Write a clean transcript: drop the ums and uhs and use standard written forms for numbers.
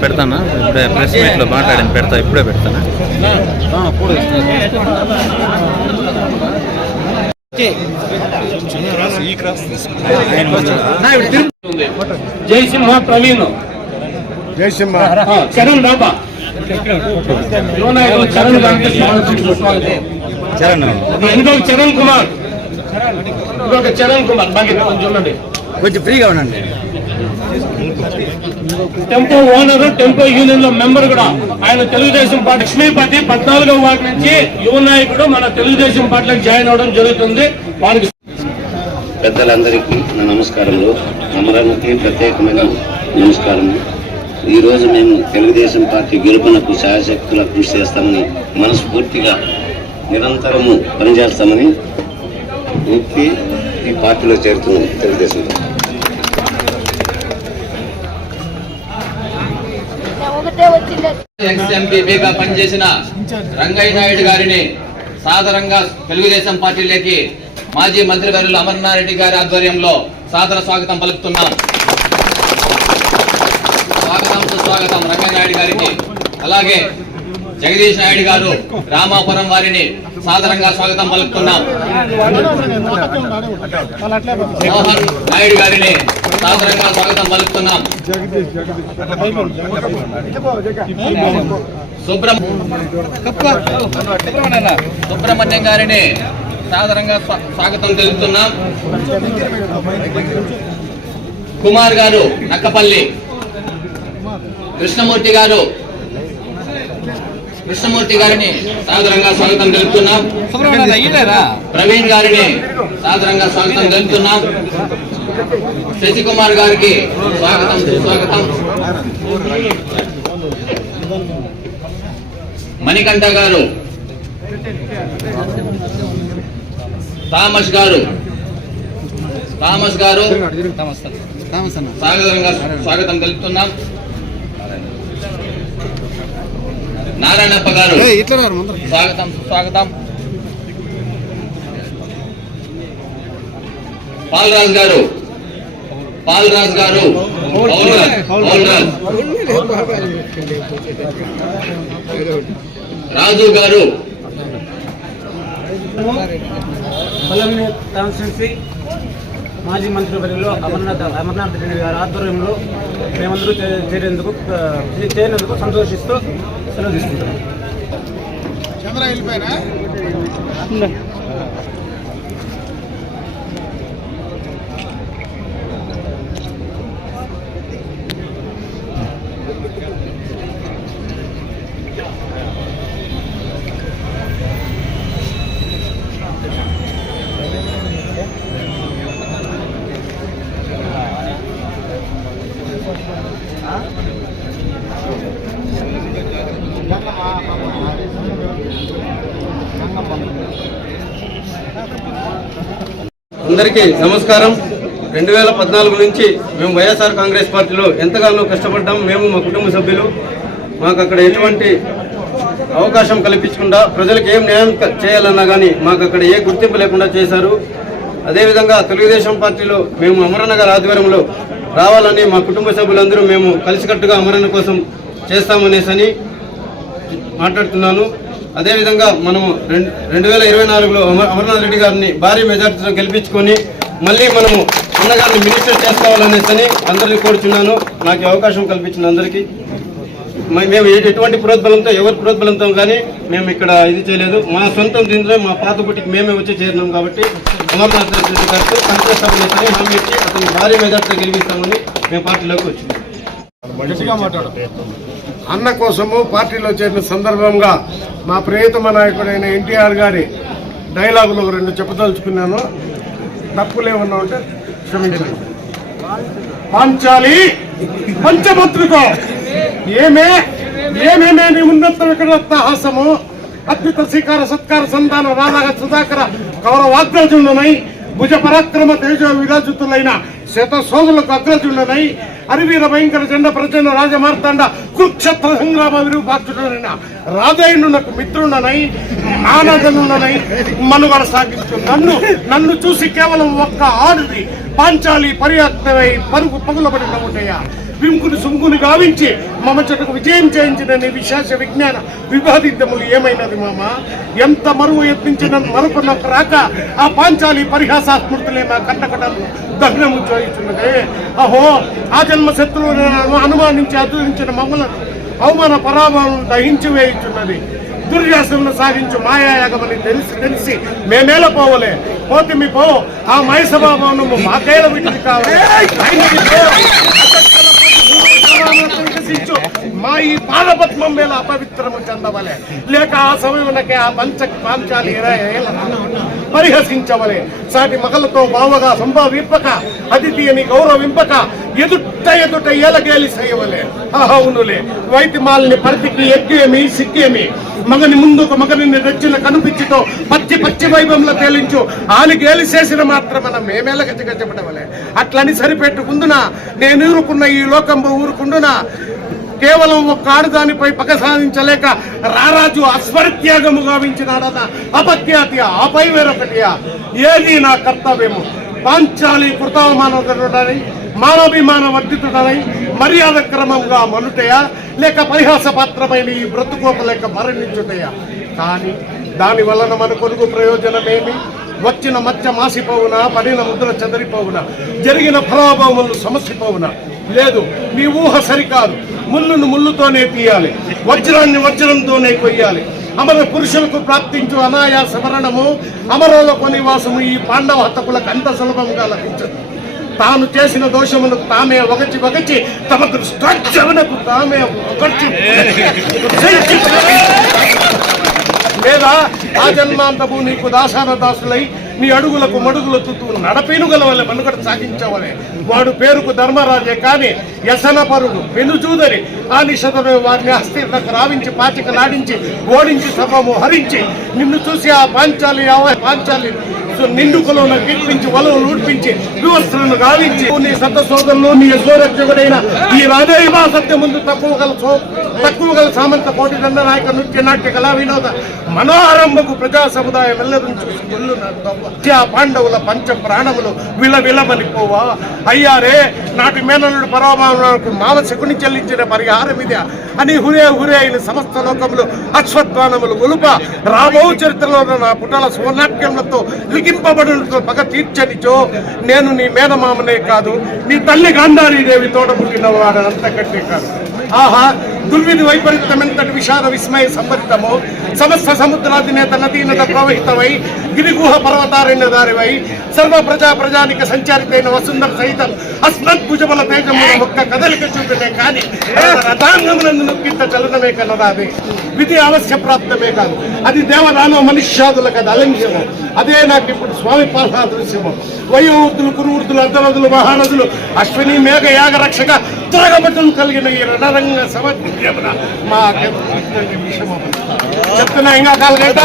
పెడతానా ఇప్పుడే press meet లో మాట్లాడాను పెడతా ఇప్పుడే పెడతానా జయసింహ ప్రవీణ్ జయసింహ చరణ్ బాబా చరణ్ ఇంకొక చరణ్ కుమార్ ఇంకొక చరణ్ కుమార్ బాగా చూడండి కొంచెం ఫ్రీగా ఉండండి. టెంపో ఓనర్ టెంపో యూనియన్ లో మెంబర్ కూడా ఆయన తెలుగుదేశం పార్టీ లక్ష్మీపతి 14వ వార్డు నుంచి యువ నాయకుడు మన తెలుగుదేశం పార్టీలకు జాయిన్ అవడం జరుగుతుంది. వారికి పెద్దలందరికీ నా నమస్కారములు, అమరానికి ప్రత్యేకమైన నమస్కారము. ఈరోజు మేము తెలుగుదేశం పార్టీ గెలుపునకు శాయశక్తుల కృషి చేస్తామని మనస్ఫూర్తిగా నిరంతరము పనిచేస్తామని చెప్పి ఈ పార్టీలో చేరుతున్నాం. తెలుగుదేశంలో ఎక్స్ఎంపీగా పనిచేసిన రంగయ్య నాయుడు గారిని సాదరంగా తెలుగుదేశం పార్టీలోకి మాజీ మంత్రివర్యులు అమర్నాథ్ రెడ్డి గారి ఆధ్వర్యంలో సాదర స్వాగతం పలుకుతున్నాం. స్వాగతం సుస్వాగతం రంగయ్య నాయుడు గారికి. అలాగే జగదీష్ నాయుడు గారు రామాపురం వారిని సాదరంగా స్వాగతం పలుకుతున్నాం. మోహన్ నాయుడు గారిని సాదరంగా స్వాగతం పలుకుతున్నాం. సుబ్రహ్మణ్యం గారిని సాదరంగా స్వాగతం తెలుపుతున్నాం. కుమార్ గారు నక్కపల్లి, కృష్ణమూర్తి గారిని సాదరంగా స్వాగతం తెలుపుతున్నాం. ప్రవీణ్ గారిని సాదరంగా స్వాగతం తెలుపుతున్నాం. శశికుమార్ గారికి స్వాగతం సుస్వాగతం. మణికంఠ గారు, థామస్ గారు సాదరంగా స్వాగతం తెలుపుతున్నాం. నారాయణప్ప గారు స్వాగతం సుస్వాగతం. పాల్రాజ్ గారు రాజు గారు కాన్స్టిట్యున్సీ మాజీ మంత్రివర్యులు అమర్నాథ్ రెడ్డి గారి ఆధ్వర్యంలో మేమందరూ చేరినందుకు సంతోషిస్తూ సెలవు తీసుకుంటున్నాం. అందరికీ నమస్కారం. 2014 నుంచి మేము వైఎస్ఆర్ కాంగ్రెస్ పార్టీలో ఎంతగానో కష్టపడ్డాం. మేము మా కుటుంబ సభ్యులు. మాకు అక్కడ ఎటువంటి అవకాశం కల్పించకుండా ప్రజలకు ఏం న్యాయం చేయాలన్నా కానీ మాకు అక్కడ ఏ గుర్తింపు లేకుండా చేశారు. అదేవిధంగా తెలుగుదేశం పార్టీలో మేము అమరన్న గారి ఆధ్వర్యంలో రావాలని మా కుటుంబ సభ్యులందరూ మేము కలిసికట్టుగా అమరన్న కోసం చేస్తామనేసని మాట్లాడుతున్నాను. అదేవిధంగా మనము 2024లో అమర్నాథ్ రెడ్డి గారిని భారీ మెజార్టీతో గెలిపించుకొని మళ్ళీ మనము అన్నగారిని మినిస్టర్ చేసుకోవాలనేసని అందరినీ కోరుచున్నాను. నాకు అవకాశం కల్పించిన అందరికీ మేము ఎటువంటి ప్రోద్బలంతో ఎవరి ప్రోద్బలంతో కానీ మేము ఇక్కడ ఇది చేయలేదు. మా సొంతం దీంట్లో మా పాత పుట్టికి మేమే వచ్చి చేరినాం కాబట్టి అమర్నాథ్ రెడ్డి గారితో కాంగ్రెస్ సభ్యులని హామీ ఇచ్చి అతను భారీ మెజార్టీతో గెలిపిస్తామని మేము పార్టీలోకి వచ్చినాం. అన్న కోసము పార్టీలో చేరిన సందర్భంగా మా ప్రియతమ నాయకుడైన ఎన్టీఆర్ గారి డైలాగులు 2 చెప్పదలుచుకున్నాను. తప్పులేమన్నా ఉంటే క్షమించండి. పాంచాలి పంచమంత్రితో ఏమేమి ఉన్నత వికటత్త హాసము అద్భుత శ్రీకార సత్కార సంతాన రాధాగ సుధాకర కౌర వాగ్రాజుండునై భుజ పరాక్రమ తేజో విరాజితులైన శత సోదరులకు అగ్రజుండనై అరివీర భయంకర జెండ ప్రచండ రాజమార్తాండ కురుక్షేత్ర సంగ్రామ విరూపాక్షుడనైన రాజైనునకు మిత్రుడనై ఆనందనుడనై మనుగడ సాగిస్తూ నన్ను చూసి కేవలం ఒక్క ఆడుది పాంచాలి పర్యాప్తమై పరుగు పగులబడిన ఉంటాయా వింకుని సుంకుని గావించి మమ చెట్టుకు విజయం చేయించిన నీ విశేష విజ్ఞాన వివాదిద్యములు ఏమైనది మామ ఎంత మరువు యత్నించిన మరొక నాకు రాక ఆ పాంచాలి పరిహాసాస్మృతులే మా కంటకటను దగ్నము చేయుచున్నదే అహో ఆ జన్మ శత్రువులను అనుమానించి అదురించిన మమ్మలను అవమాన పరాభవం దహించి వేయుచున్నది దుర్యాసనను సాగించు మాయాయాగమని తెలిసి మేమేలా పోవలే పోతే మీ పో ఆ మయసభావను మాకేల వీటికి కావాలి మా ఈ పాదపద్మం వేళ అపవిత్రము చెందవలే లేక ఆ సమయమునకే ఆ పాంచాలి పరిహసించవలే సాటి మగలతో బావగా సంభావింపక అతిథి అని గౌరవింపక ఎదుట ఎలగేలి చేయవలే అవునులే వైతి మాలిని పరిధికి ఎగ్గేమి సిగ్గేమి మగని ముందుకు మగని రెచ్చిన కనుపిచ్చితో పచ్చి వైభవంలో తేలించు ఆలి గేలి చేసిన మాత్రమన మేమేల గజగజపడవలే అట్లని సరిపెట్టుకుందునా నేను ఊరుకున్న ఈ లోకంబు ఊరుకుండునా కేవలం ఒక్క ఆడదానిపై పగ సాధించలేక రారాజు అస్మరత్యాగము గావించినాడన్న అపఖ్యాతి ఆపై వేరొకటియా ఏది నా కర్తవ్యము పాంచాలి కృతమానవుడనై మానవాభిమాన వర్ధితుడనై మర్యాద క్రమంగా మనుటయా లేక పరిహాస పాత్రమైన ఈ బ్రతుకోపలేక మరణించుటయా కానీ దాని వలన మన కొడుకు ప్రయోజనమేమి వచ్చిన మచ్చ మాసిపోవునా పడిన ముద్ర చెదరిపోవునా జరిగిన ఫలాభావములు సమస్యపోవునా లేదు నీ ఊహ సరికాదు ముళ్ళును ముళ్ళుతోనే తీయాలి వజ్రాన్ని వజ్రంతోనే కొయ్యాలి అమర పురుషులకు ప్రాప్తించు అనాయాస మరణము అమరుల కొనివాసము ఈ పాండవ హతకులకు అంత సులభంగా లభించదు తాను చేసిన దోషమును తామే వగచి తమ దృష్టాక్షమునకు తామే ఒకటి లేదా ఆ జన్మాంతము నీకు దాసాన దాసులై నీ అడుగులకు మడుగులు తుతూ నడపెనుగల వల్ల మనుగడ సాగించవలే వాడు పేరుకు ధర్మరాజే కాని వ్యసన పరుడు పెనుచూదని ఆ నిషధమే వారిని హస్తీర్ణకు రావించి పాచిక నాడించి ఓడించి సభము హరించి నిన్ను చూసి ఆ పాంచాలి నిండుకలోన కీర్పించి వలలు ఊడ్పించి వివస్త్రను గావించి నీ సత్త సోదరులు నీ యశోరక్షకుడైన ఈ రాజైవా సత్య ముందు తక్కువ గల సామంత కోటి దండ నాయక నృత్య నాట్య కళా వినోద మనోహరంబకు ప్రజా సముదాయం వెళ్ళదు ఆ పాండవుల పంచ ప్రాణములు విలవిలమని పోవా అయ్యారే నాటి మేనలుడు పరమాత్మకు మావ శకుని చెల్లించిన పరిహారం ఇదే అని హురే అయిన సమస్త లోకములు అశ్వత్థానములు గొలుప రామో చరిత్రలో నా పుటల సువర్ణాట్యములతో లిఖింపబడినతో పగ తీర్చనిచో నేను నీ మేనమామనే కాదు నీ తల్లి గాంధారీదేవి తోడ పుట్టిన వాడు అంతకంటే కాదు ఆహా దుర్విధి వైపరీత్యమెంతటి విషాద విస్మయ సంభరితమో సమస్త సముద్రాధినేత నదీనద ప్రవహితమై గిరిగుహ పర్వతారణ్య దారివై సర్వ ప్రజానిక సంచారితైన వసుంధర సహితం అస్మత్ భుజబల తేజముల ఒక్క కదలిక చూపితే కానీ రథాంగమునందు నొక్కింత చలనమే కలరాది విధి అవశ్య ప్రాప్తమే కాదు అది దేవదానవ మనుష్యాదులకు అది అలంఘ్యము అదే నాకు ఇప్పుడు స్వామి పాదాదృశ్యము వయోవృద్ధులు కురువృద్ధులు అర్ధనదులు మహానదులు అశ్విని మేఘ యాగ రక్షక త్వరగమతం కలిగిన ఈ రణరంగ సమర్పణ మా చెప్తున్నా ఇంకా కాలగంట